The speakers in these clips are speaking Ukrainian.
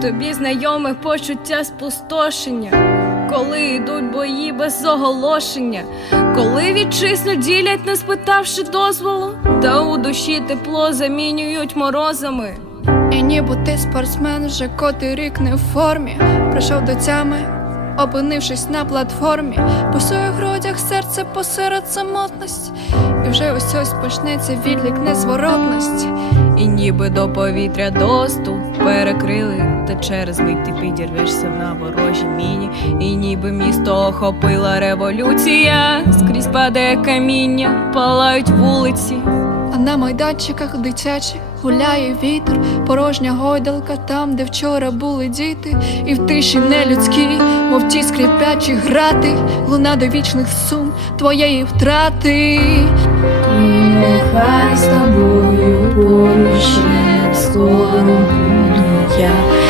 Тобі знайоме почуття спустошення, коли йдуть бої без оголошення, коли вітчизну ділять, не спитавши дозволу, та у душі тепло замінюють морозами. І ніби ти спортсмен вже котий рік не в формі, прийшов до тями, опинившись на платформі, по своїх грудях серце посеред самотності, і вже ось ось почнеться відлік незворотності. І ніби до повітря доступ перекрили, та через мить ти підірвешся на ворожі міні, і ніби місто охопила революція, скрізь падає каміння, палають вулиці. А на майданчиках дитячих гуляє вітер, порожня гойдалка там, де вчора були діти, і в тиші нелюдській, мов ті скрипячі грати, луна до вічних сум твоєї втрати. І нехай з тобою поруч скоро буду я.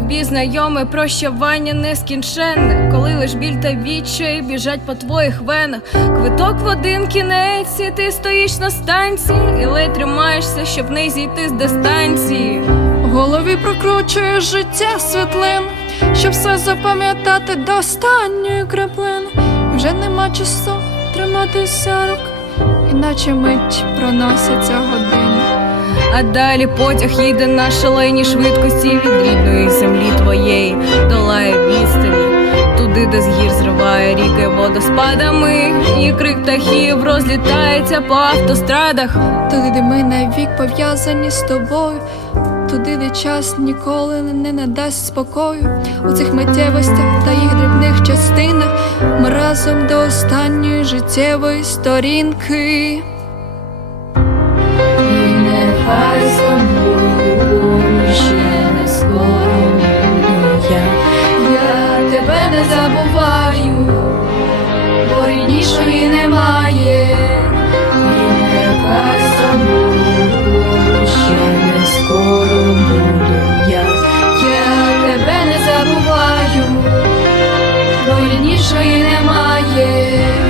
Тобі знайоме прощавання нескінченне, коли лиш біль та відчай біжать по твоїх венах. Квиток в один кінець, і ти стоїш на станції, і ледь тримаєшся, щоб не зійти з дистанції. В голові прокручує життя світлин, щоб все запам'ятати до останньої краплини. Вже нема часу триматися рук, іначе мить проносяться години. А далі потяг їде на шаленій швидкості від рідної землі твоєї, долає відстані, туди, де з гір зриває ріки водоспадами, і крик птахів розлітається по автострадах. Туди, де ми навік пов'язані з тобою, туди, де час ніколи не надасть спокою. У цих миттєвостях та їх дрібних частинах ми разом до останньої життєвої сторінки. Більшої немає, і нехай з тобою поруч не скоро буду я, я тебе не забуваю, бо ріднішої немає.